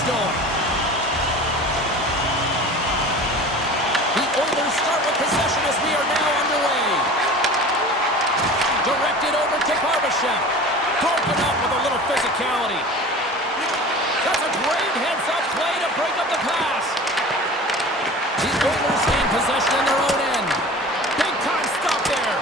things going. The Oilers start with possession as we are now underway. Directed over to Barbashev. Broken up with a little physicality. That's a great heads-up play to break up the pass. The Oilers gain possession in their own end. Big time stop there.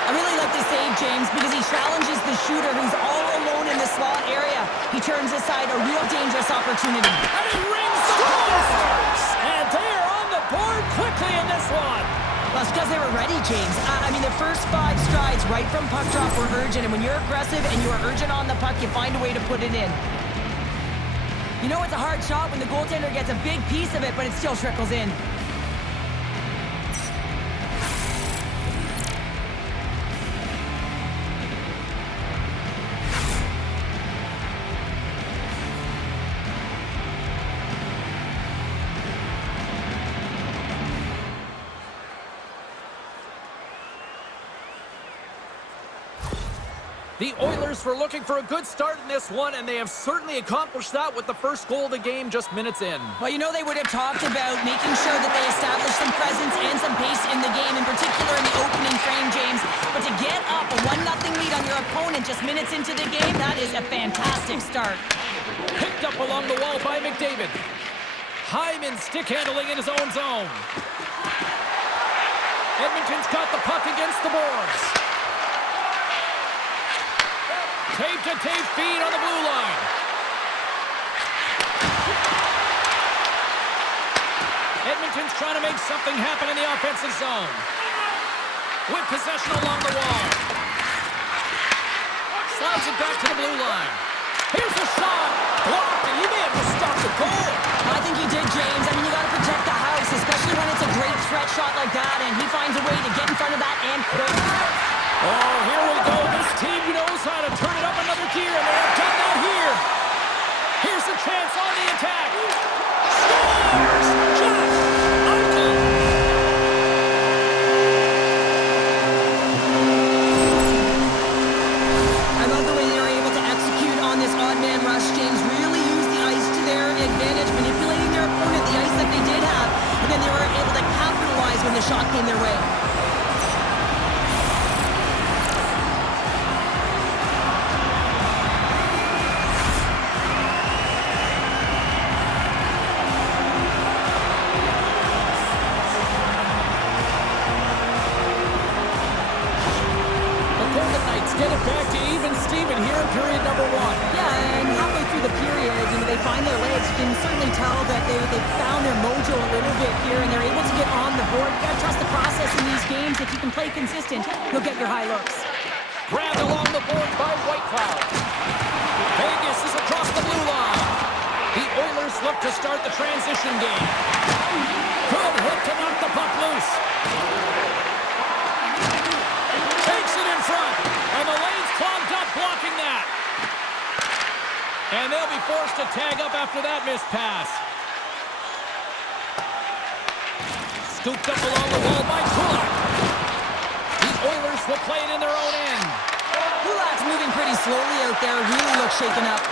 I really like this save, James, because he challenges the shooter who's all alone in the slot area. He turns aside a real dangerous opportunity. And he rings the post! And they are on the board quickly in this one. Well, it's because they were ready, James. I mean, the first 5 strides right from puck drop were urgent, and when you're aggressive and you are urgent on the puck, you find a way to put it in. You know it's a hard shot when the goaltender gets a big piece of it, but it still trickles in. The Oilers were looking for a good start in this one, and they have certainly accomplished that with the first goal of the game just minutes in. Well, you know they would have talked about making sure that they establish some presence and some pace in the game, in particular in the opening frame, James. But to get up a 1-0 lead on your opponent just minutes into the game, that is a fantastic start. Picked up along the wall by McDavid. Hyman stick handling in his own zone. Edmonton's got the puck against the boards. Tape-to-tape feed on the blue line. Edmonton's trying to make something happen in the offensive zone. With possession along the wall. Slides it back to the blue line. Here's the shot. Blocked, and he may have just stopped the goal. I think he did, James. I mean, you got to protect the house, especially when it's a great threat shot like that, and he finds a way to get in front of that and quick. Oh, here we go. This team knows how to turn it up another gear, and they have done that here. Here's a chance on the attack. Scores! Jack Eichel. I love the way they were able to execute on this odd man rush, James. Really use the ice to their advantage, manipulating their opponent, the ice that they did have, and then they were able to capitalize when the shot came their way. Get it back to even Steven here in period number 1. Yeah, and halfway through the period, they find their legs. You can certainly tell that they found their mojo a little bit here, and they're able to get on the board. You gotta trust the process in these games. If you can play consistent, you'll get your high looks. Grabbed along the board by Whitecloud. Vegas is across the blue line. The Oilers look to start the transition game. Good hit to knock the puck loose. Takes it in front. And the lane's clogged up, blocking that. And they'll be forced to tag up after that missed pass. Scooped up along the wall by Kulak. The Oilers will play it in their own end. Kulak's moving pretty slowly out there, really looks shaken up.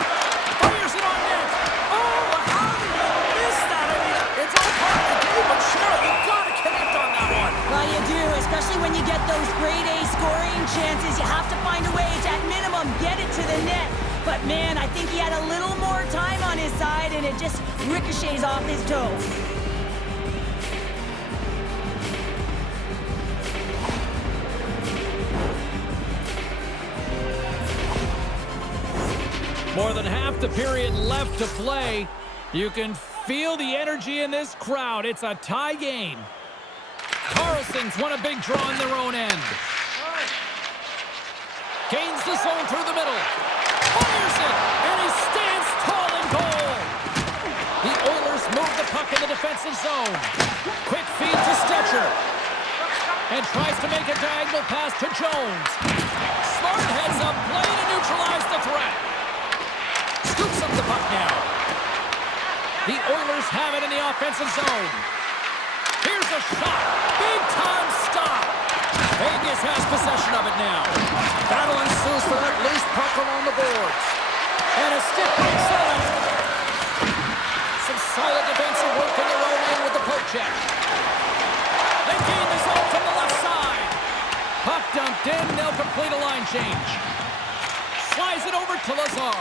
Fires it on net. Oh, how did you miss that? I mean, it's all part of the game, but Cheryl, you've got to connect on that one. Well, you do, especially when you get those grade A scoring chances. You have to find a way to, at minimum, get it to the net. But, man, I think he had a little more time on his side, and it just ricochets off his toe. More than half the period left to play. You can feel the energy in this crowd. It's a tie game. Carlson's won a big draw in their own end. Gains the zone through the middle. Fires it, and he stands tall in goal. The Oilers move the puck in the defensive zone. Quick feed to Stetcher. And tries to make a diagonal pass to Jones. Smart heads up play to neutralize the threat. Scoops up the puck now. The Oilers have it in the offensive zone. Here's a shot. Big time stop. Vegas has possession of it now. Battle ensues for that loose puck along the boards. And a stick breaks out. change. Slides it over to Lazar.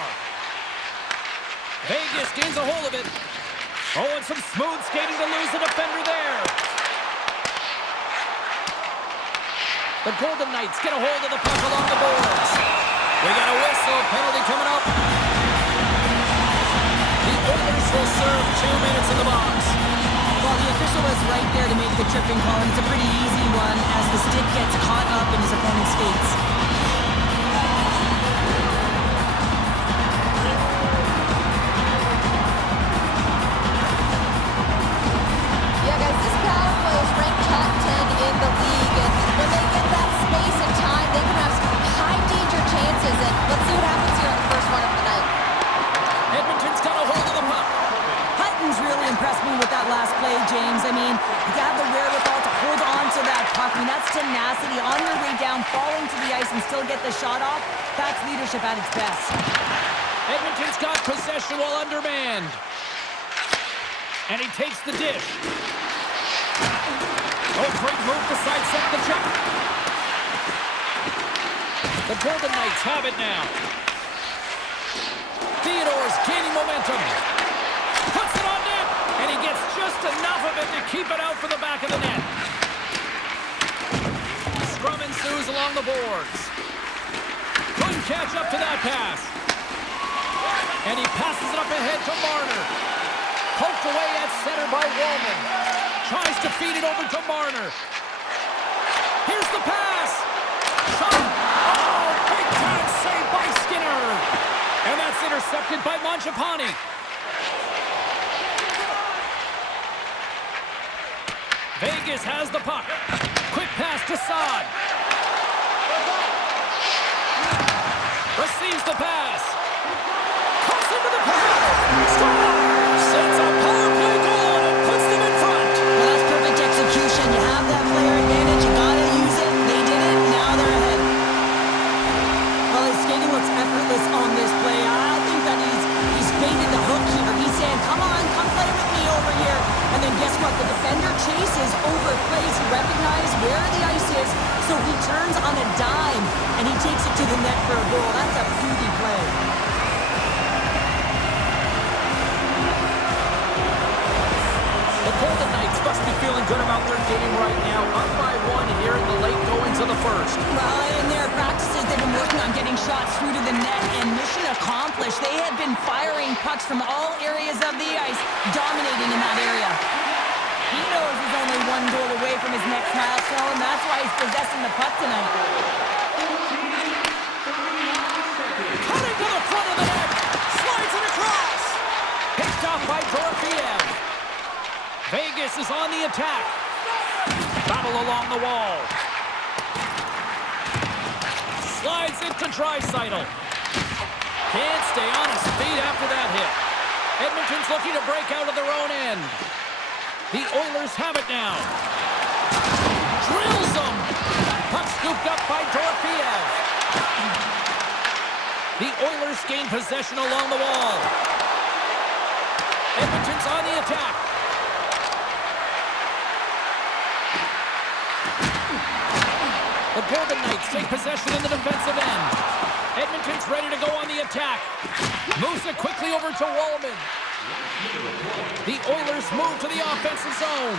Vegas gains a hold of it. Oh, and some smooth skating to lose the defender there. The Golden Knights get a hold of the puck along the boards. We got a whistle. Penalty coming up. The Oilers will serve 2 minutes in the box. Well, the official was right there to make the tripping call, and it's a pretty easy one as the stick gets caught up in his opponent's skates. Yeah, guys, this power play is ranked top 10 in the league, and when they get that space and time, they can have some high-danger chances, and let's see what happens here on the first one of the night. Edmonton's got a hold of the puck. Hutton's really impressed me with that last play, James. I mean, you have the wherewithal to hold on to that puck. I mean, that's tenacity on your way down, falling to the ice and still get the shot off. That's leadership at its best. Edmonton's got possession while undermanned. And he takes the dish. Oh, great move to sidestep the check. The Golden Knights have it now. Theodore's gaining momentum. Puts it on net, and he gets just enough of it to keep it out for the back of the net. Scrum ensues along the boards. Couldn't catch up to that pass. And he passes it up ahead to Marner. Poked away at center by Wallman. Tries to feed it over to Marner. Here's the pass. Shot. Oh, big time save by Skinner. And that's intercepted by Mangiapane. Vegas has the puck. Quick pass to Saad. Receives the pass. Cuts into the pass. Sets a power play goal and it puts them in front. Well, that's perfect execution. You have that player advantage. You gotta use it. They did it. Now they're ahead. Well, his skating looks effortless on this play. I think that he's baited the hook here. He's saying, come on, come play with me over here. And then guess what? The defender chases over plays. He recognizes where the ice is, so he turns on a dime, and he takes it to the net for a goal. That's a beauty play. The Golden Knights must be feeling good about their game right now. Up by one here in the late goings of the first. Well, in their practices, they've been working on getting shots through to the net, and mission accomplished. They have been firing pucks from all areas of the ice, dominating in that area. He knows he's only one goal away from his next milestone. That's why he's possessing the puck tonight. Cutting to the front of the net. Slides it across. Picked off by Dorofiev. Vegas is on the attack. Battle along the wall. Slides it to Draisaitl. Can't stay on his feet after that hit. Edmonton's looking to break out of their own end. The Oilers have it now. Drills them. Puck scooped up by Dorofiev. The Oilers gain possession along the wall. Edmonton's on the attack. The Golden Knights take possession in the defensive end. Edmonton's ready to go on the attack. Moves it quickly over to Wallman. The Oilers move to the offensive zone.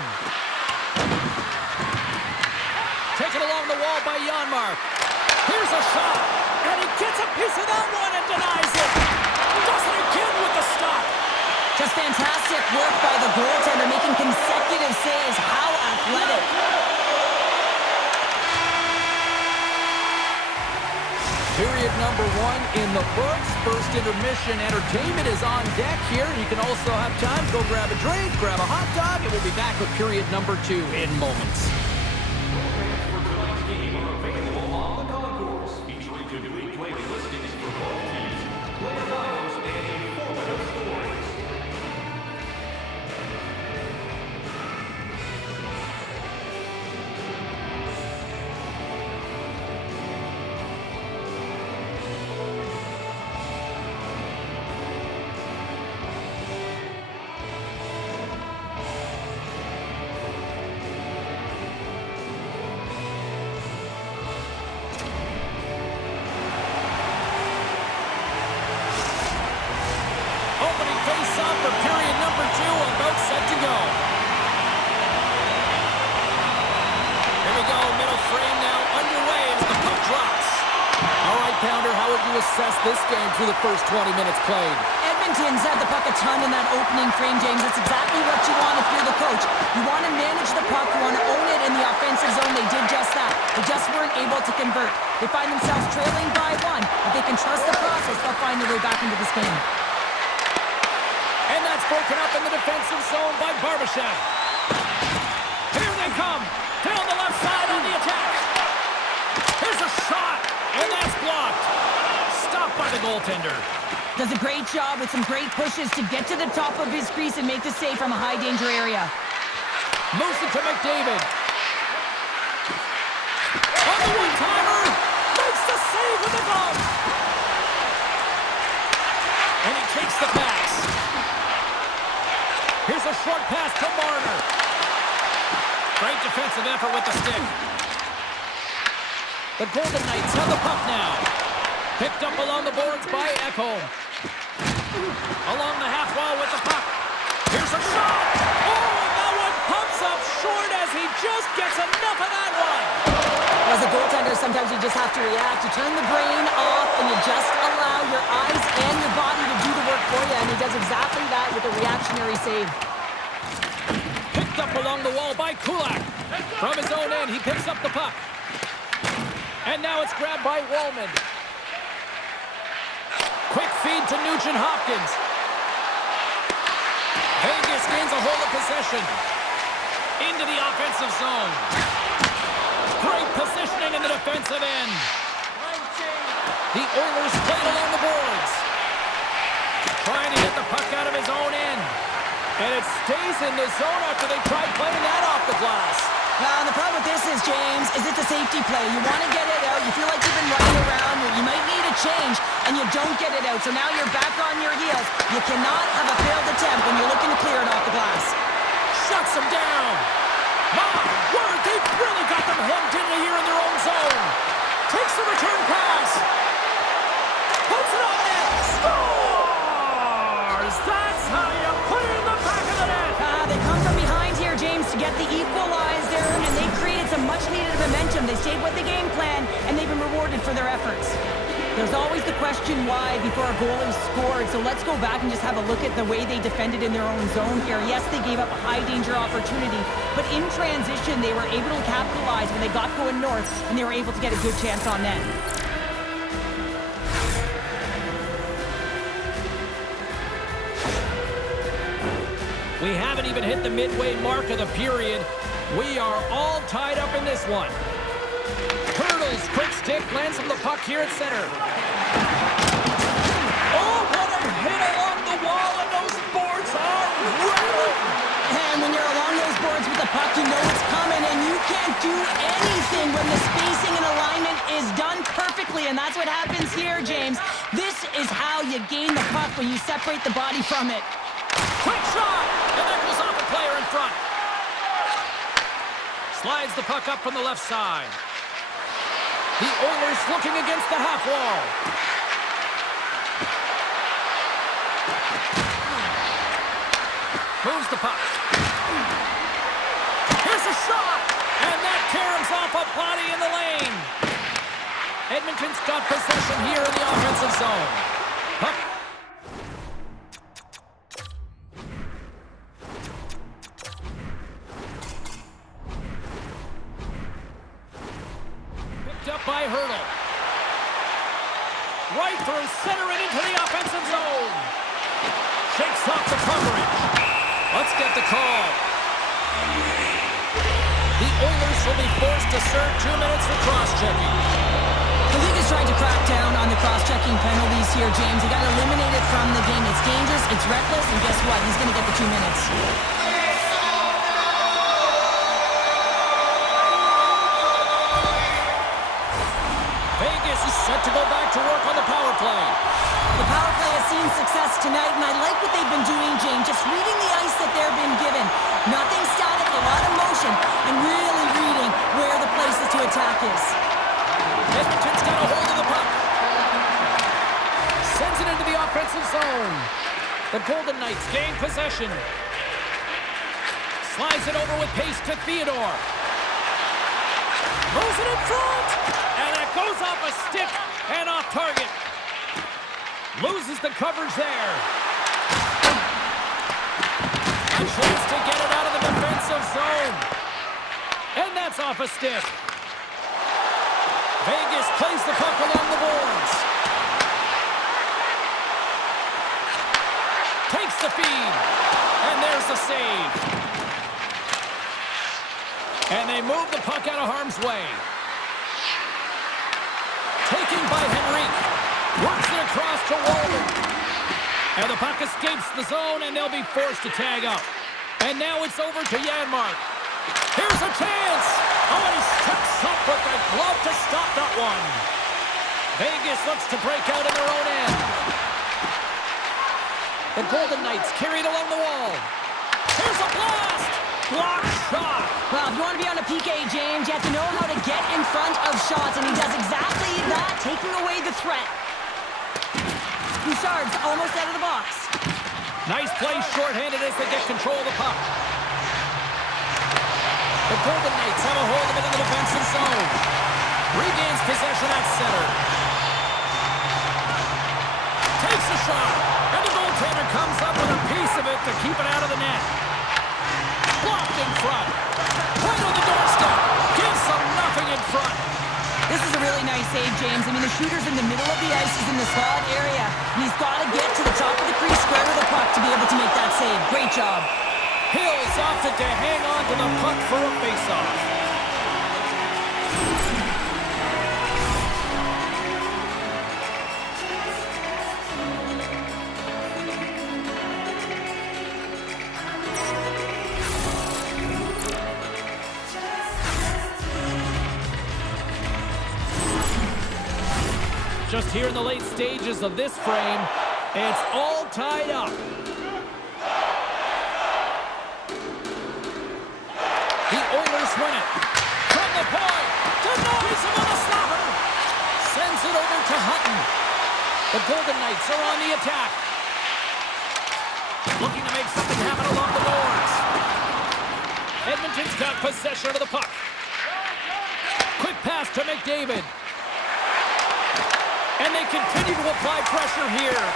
Taken along the wall by Janmark. Here's a shot. And he gets a piece of that one and denies it. Does it again with the stop. Just fantastic work by the goaltender, making consecutive saves. How athletic. Period number one in the books. First intermission entertainment is on deck here. You can also have time to go grab a drink, grab a hot dog, and we'll be back with period number two in moments. this game through the first 20 minutes played? Edmonton's had the puck a ton in that opening frame, James. That's exactly what you want if you're the coach. You want to manage the puck. You want to own it in the offensive zone. They did just that. They just weren't able to convert. They find themselves trailing by one. If they can trust the process, they'll find their way back into this game. And that's broken up in the defensive zone by Barbashev. Here they come. Down the left side on the attack. Here's a shot, and that's blocked. Stopped by the goaltender. Does a great job with some great pushes to get to the top of his crease and make the save from a high-danger area. Moves it to McDavid. On the one-timer. Makes the save with the glove. And he takes the pass. Here's a short pass to Marner. Great defensive effort with the stick. The Golden Knights have the puck now. Picked up along the boards by Ekholm. Along the half wall with the puck. Here's a shot. Oh, and that one pumps up short as he just gets enough of that one. As a goaltender, sometimes you just have to react. You turn the brain off and you just allow your eyes and your body to do the work for you, and he does exactly that with a reactionary save. Picked up along the wall by Kulak. From his own end, he picks up the puck. And now it's grabbed by Wallman. Quick feed to Nugent-Hopkins. Vegas gains a hold of possession. Into the offensive zone. Great positioning in the defensive end. The Oilers played along the boards. Trying to get the puck out of his own end. And it stays in the zone after they tried playing that off the glass. Now, the problem with this is, James, is it's a safety play. You want to get it out. You feel like you've been running around. You might need a change, and you don't get it out. So now you're back on your heels. You cannot have a failed attempt when you're looking to clear it off the glass. Shuts him down. My word, they've really got them hemmed in here in their own zone. Takes the return pass. Puts it on net. Scores! That's how you put it in the back of the net. They come from behind here, James, to get the equalizer, and they created some much-needed momentum. They stayed with the game plan, and they've been rewarded for their efforts. There's always the question why before a goal is scored, so let's go back and just have a look at the way they defended in their own zone here. Yes, they gave up a high-danger opportunity, but in transition, they were able to capitalize when they got going north, and they were able to get a good chance on net. We haven't even hit the midway mark of the period. We are all tied up in this one. Hurdles, quick stick, lands him the puck here at center. Oh, what a hit along the wall, and those boards are rattling. And when you're along those boards with the puck, you know it's coming, and you can't do anything when the spacing and alignment is done perfectly, and that's what happens here, James. This is how you gain the puck, when you separate the body from it. Quick shot, and that goes off a player in front. Slides the puck up from the left side. The Oilers looking against the half wall. Moves the puck. Here's a shot, and that caroms off a body in the lane. Edmonton's got possession here in the offensive zone. Puck. Up by Hurdle. Right through center and into the offensive zone. Shakes off the coverage. Let's get the call. The Oilers will be forced to serve 2 minutes for cross-checking. The league is trying to crack down on the cross-checking penalties here, James. You got to eliminate it from the game. It's dangerous, it's reckless, and guess what? He's going to get the 2 minutes. Vegas is set to go back to work on the power play. The power play has seen success tonight, and I like what they've been doing, James. Just reading the ice that they're being given. Nothing static, a lot of motion, and really reading where the places to attack is. Edmonton's got a hold of the puck. Sends it into the offensive zone. The Golden Knights gain possession. Slides it over with pace to Theodore. Moves it in front. And it goes off a stick and off target. Loses the coverage there. A chance to get it out of the defensive zone. And that's off a stick. Vegas plays the puck along the boards. Takes the feed. And there's the save. And they move the puck out of harm's way. Taken by Henrique. Works it across to Walden. And the puck escapes the zone, and they'll be forced to tag up. And now it's over to Janmark. Here's a chance. Oh, and he steps up with the glove to stop that one. Vegas looks to break out in their own end. The Golden Knights carried along the wall. Here's a blast. Block shot. Well, if you want to be on a PK, James, you have to know how to get in front of shots, and he does exactly that, taking away the threat. Bouchard's almost out of the box. Nice play shorthanded as they get control of the puck. The Golden Knights have a hold of it in the defensive zone. Regains possession at center. Takes a shot, and the goaltender comes up with a piece of it to keep it out of the net. Blocked in front. Right on the doorstep. Gives them nothing in front. This is a really nice save, James. I mean, the shooter's in the middle of the ice. He's in the slot area. And he's got to get to the top of the crease square with the puck to be able to make that save. Great job. Hills opted to hang on to the puck for a faceoff. Just here in the late stages of this frame, it's all tied up. The Oilers win it. From the point, denies him on a slapper. Sends it over to Hutton. The Golden Knights are on the attack. Looking to make something happen along the boards. Edmonton's got possession of the puck. Quick pass to McDavid. And they continue to apply pressure here.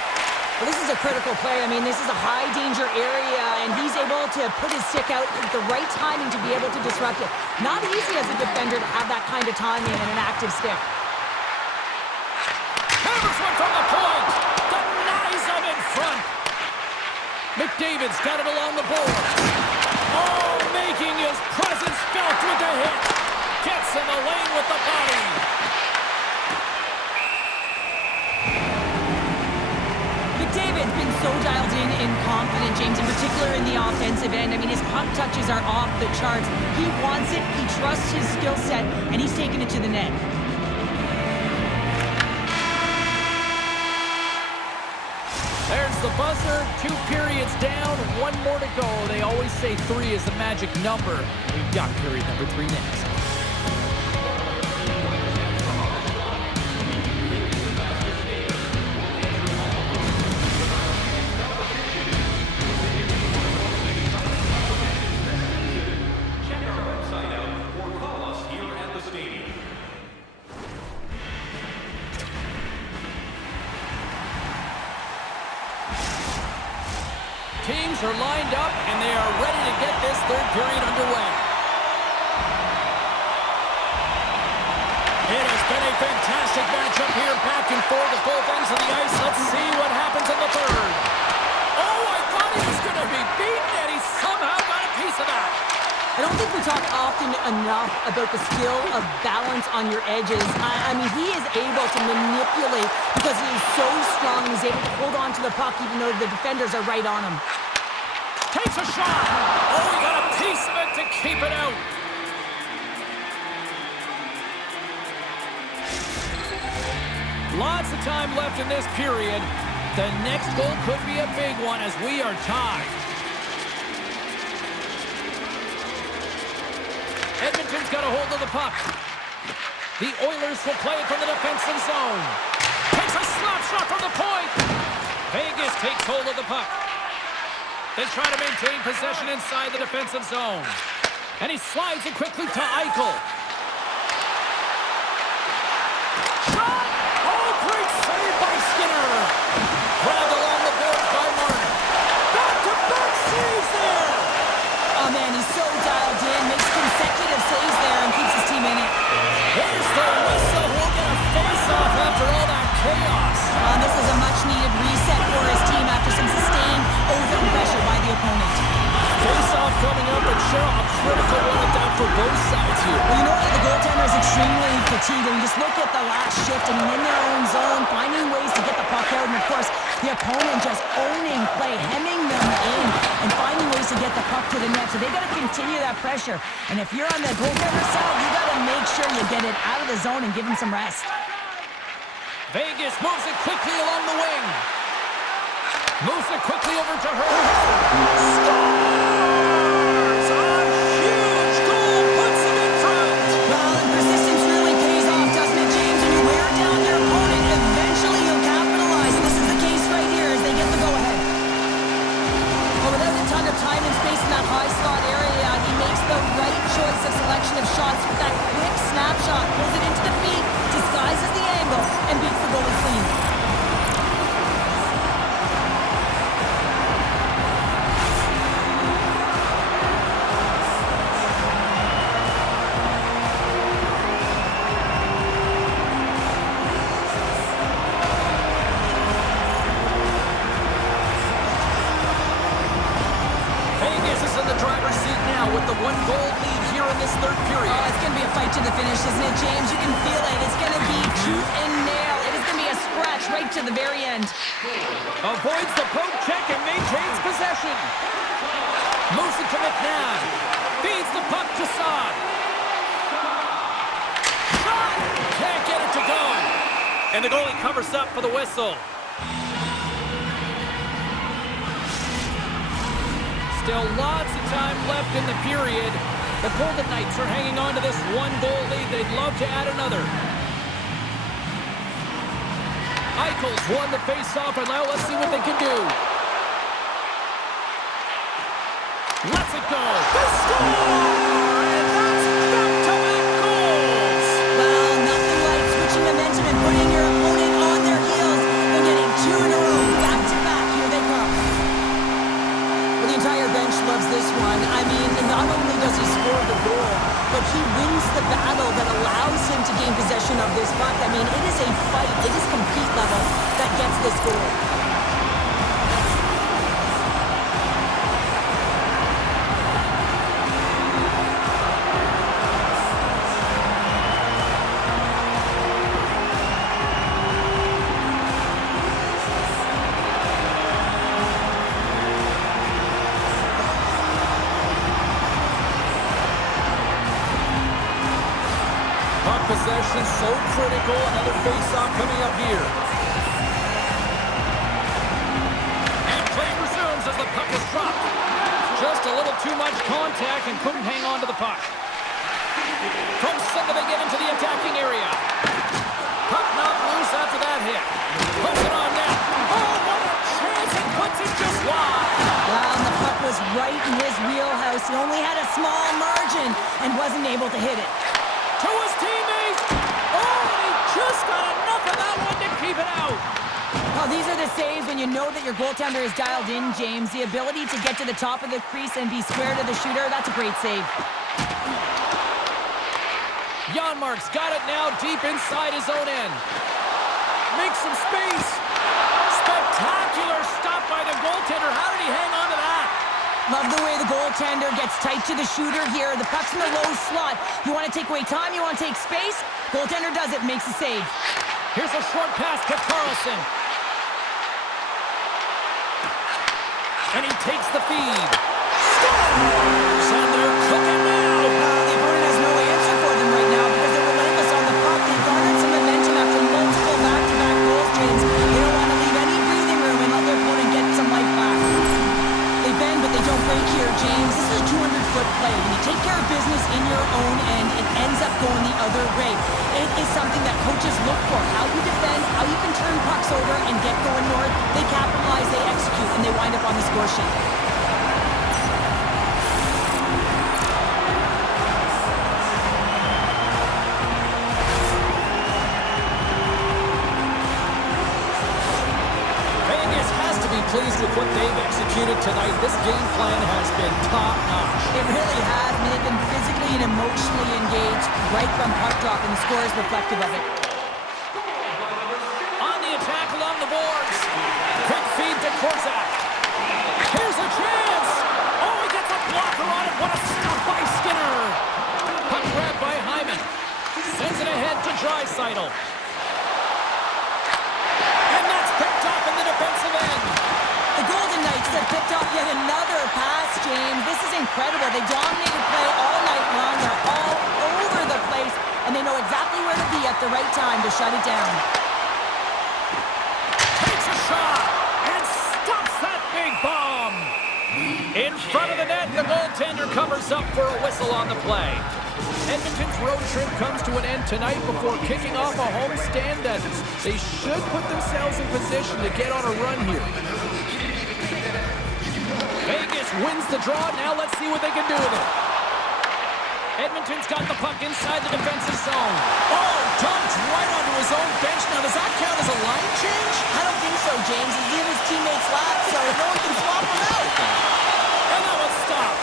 Well, this is a critical play. I mean, this is a high-danger area, and he's able to put his stick out at the right timing to be able to disrupt it. Not easy as a defender to have that kind of timing and an active stick. Hammers one from the point. Denies him in front. McDavid's got it along the boards. Oh, making his presence felt with the hit. Gets in the lane with the body. McDavid's been so dialed in and confident, James, in particular in the offensive end. I mean, his puck touches are off the charts. He wants it, he trusts his skill set, and he's taking it to the net. There's the buzzer. 2 periods down, 1 more to go. They always say 3 is the magic number. We've got period number 3 next. Teams are lined up, and they are ready to get this third period underway. It has been a fantastic matchup here, back and forth at both ends of the ice. Let's see what happens in the third. Oh, I thought he was going to be beaten, and he somehow got a piece of that. I don't think we talk often enough about the skill of balance on your edges. I mean, he is able to manipulate because he is so strong. He's able to hold on to the puck even though the defenders are right on him. Takes a shot. Oh, he got a piece of it to keep it out. Lots of time left in this period. The next goal could be a big one as we are tied. Edmonton's got a hold of the puck. The Oilers will play it from the defensive zone. Takes a slap shot from the point. Vegas takes hold of the puck. They try to maintain possession inside the defensive zone. And he slides it quickly to Eichel. Shot! Oh, great save by Skinner. Cheryl, a critical one at that for both sides here. Well, you know that the goaltender is extremely fatigued. And just look at the last shift. I mean, in their own zone, finding ways to get the puck out. And, of course, the opponent just owning play, hemming them in, and finding ways to get the puck to the net. So they got to continue that pressure. And if you're on the goaltender side, you got to make sure you get it out of the zone and give him some rest. Vegas moves it quickly along the wing. Moves it quickly over to her. Scores! A huge goal puts him in front. Well, and persistence really pays off, doesn't it, James? When you wear down your opponent, eventually you'll capitalize. And this is the case right here as they get the go-ahead. Well, without a ton of time and space in that high slot area, he makes the right choice of selection of shots with that quick snapshot, pulls it into the feet, disguises the angle, and beats the goalie clean. Vegas is in the driver's seat now with the 1-goal lead here in this third period. Oh, it's going to be a fight to the finish, isn't it, James? You can feel it. It's going to be tooth and nail. It is going to be a scratch right to the very end. Avoids the poke check and maintains possession. Moves it to McNabb. Feeds the puck to Saad. Shot! Can't get it to go. And the goalie covers up for the whistle. Still lots of time left in the period. The Golden Knights are hanging on to this 1-goal lead. They'd love to add another. Eichel's won the face-off, and now let's see what they can do. Lets it go. They score! And that's back-to-back goals! Well, nothing like switching momentum and putting your opponent on their heels and getting 2 in a row. Back-to-back. Here they come. Well, the entire bench loves this one. I mean, not only does he score the goal, but he wins the battle that allows him to gain possession of this puck. I mean, it is a fight. It is compete level that gets this goal. Possession so critical. Another face-off coming up here. And play resumes as the puck is dropped. Just a little too much contact and couldn't hang on to the puck. From center they get into the attacking area. Puck not loose after that hit. Puts it on net. Oh, what a chance! He puts it just wide. Wow, and the puck was right in his wheelhouse. He only had a small margin and wasn't able to hit it. To his teammates. Oh, and he just got enough of that one to keep it out. Well, these are the saves when you know that your goaltender is dialed in, James. The ability to get to the top of the crease and be square to the shooter, that's a great save. Janmark's got it now deep inside his own end. Makes some space. Spectacular stop by the goaltender. How did he hang on to that? Love the way the goaltender gets tight to the shooter here. The puck's in the low slot. You want to take away time, you want to take space. Goaltender does it, makes a save. Here's a short pass to Carlson. And he takes the feed. Scores! And they're cooking now. The opponent has no answer for them right now because they're relentless on the puck. They've garnered some momentum after multiple back-to-back goals, James. They don't want to leave any breathing room and let their opponent get some life back. They bend, but they don't break here, James. This is a 200-foot play. When you take care of business in your own end, it ends up going the other way. It is something that coaches look for. How you defend, how you can turn pucks over and get going north. They capitalize, they execute, and they wind up on the score sheet. Pleased with what they've executed tonight. This game plan has been top-notch. It really has. I mean, they've been physically and emotionally engaged right from puck drop, and the score is reflective of it. On the attack along the boards. Quick feed to Korzak. Here's a chance. Oh, he gets a blocker on it. What a strike. Draisaitl. And that's picked up in the defensive end. The Golden Knights have picked up yet another pass, James. This is incredible. They dominated play all night long. They're all over the place, and they know exactly where to be at the right time to shut it down. Takes a shot and stops that big bomb. In front of the net, the goaltender covers up for a whistle on the play. Edmonton's road trip comes to an end tonight before kicking off a homestand that they should put themselves in position to get on a run here. Vegas wins the draw. Now let's see what they can do with it. Edmonton's got the puck inside the defensive zone. Oh, dumped right onto his own bench. Now, does that count as a line change? I don't think so, James. He's in his teammates' lap, so no one can swap him out. And that was stopped.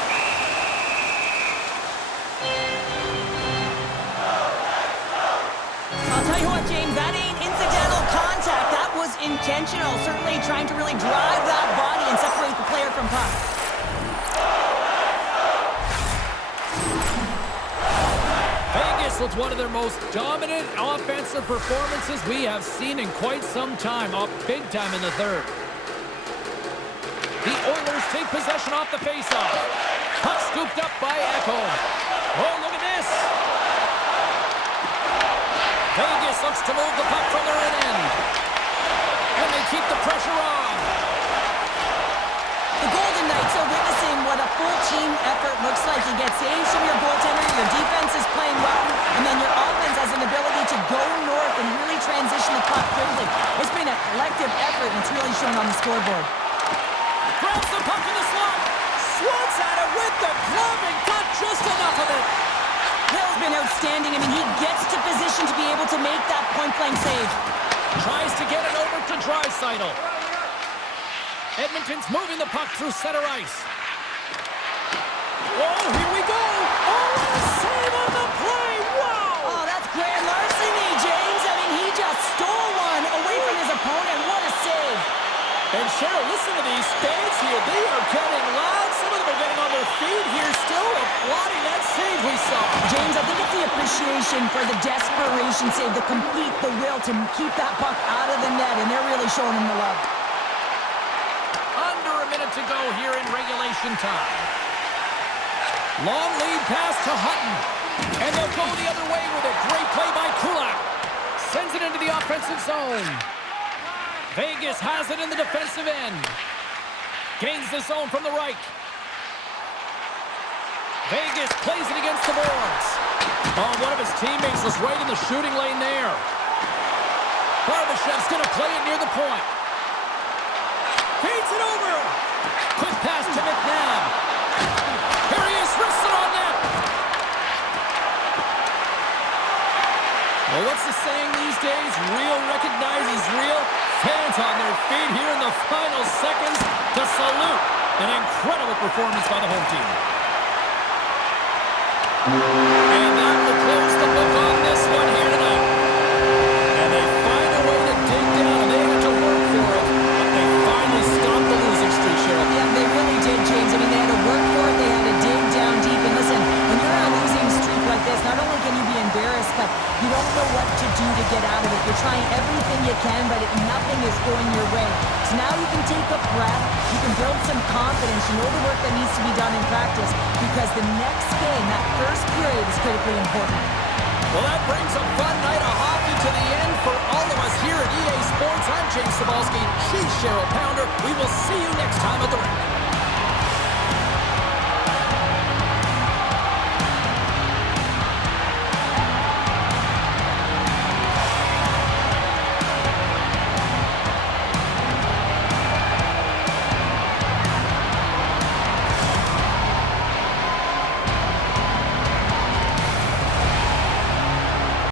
I'll tell you what, James, that ain't incidental contact. That was intentional. Certainly trying to really drive that body and separate the player from puck. Vegas with one of their most dominant offensive performances we have seen in quite some time, up big time in the third. The Oilers take possession off the faceoff. Puck scooped up by Ekholm. Oh, look at this. Vegas looks to move the puck from their own end. And they keep the pressure on. The Golden Knights are witnessing what a full team effort looks like. You get saves from your goaltender, your defense is playing well, and then your offense has an ability to go north and really transition the puck quickly. It's been a collective effort, and it's really shown on the scoreboard. Grabs the puck in the slot. Swats at it with the glove and got just enough of it. Hill's been outstanding. I mean, he gets to position to be able to make that point-blank save. Tries to get it over to Draisaitl. Edmonton's moving the puck through center ice. Oh, here we go. Oh, a save on the play. Wow. Oh, that's grand larceny, James. I mean, he just stole one away from his opponent. What a save. And Cheryl, listen to these fans here. They are getting loud. Some of them are getting on their feet here, still applauding that save we saw. James, I think it's the appreciation for the desperation save, the complete, the will to keep that puck out of the net, and they're really showing him the love. Under a minute to go here in regulation time. Long lead pass to Hutton. And they'll go the other way with a great play by Kulak. Sends it into the offensive zone. Vegas has it in the defensive end. Gains the zone from the right. Vegas plays it against the boards. Oh, one of his teammates was right in the shooting lane there. Barbashev's going to play it near the point. Feeds it over. Quick pass to McNabb. Here he is, wrists it on net. Well, what's the saying these days? Real recognizes real. Fans on their feet here in the final seconds to salute an incredible performance by the home team. And that will close the book on this one here tonight. And they find a way to dig down, and they had to work for it, but they finally stopped the losing streak, Cheryl. Yeah, they really did, James. I mean, they had to work for it. They had to dig down deep. And listen, when you're on a losing streak like this, not only can you be embarrassed, but you don't know what to do to get out of it. You're trying everything you can, but nothing is going your way. So now you can take a breath. You can build some confidence. You know the work that needs to be done in practice, because the next game, that first period, is critically important. Well, that brings a fun night of hockey to the end for all of us here at EA Sports. I'm James Cebulski. She's Cheryl Pounder. We will see you next time at the rink.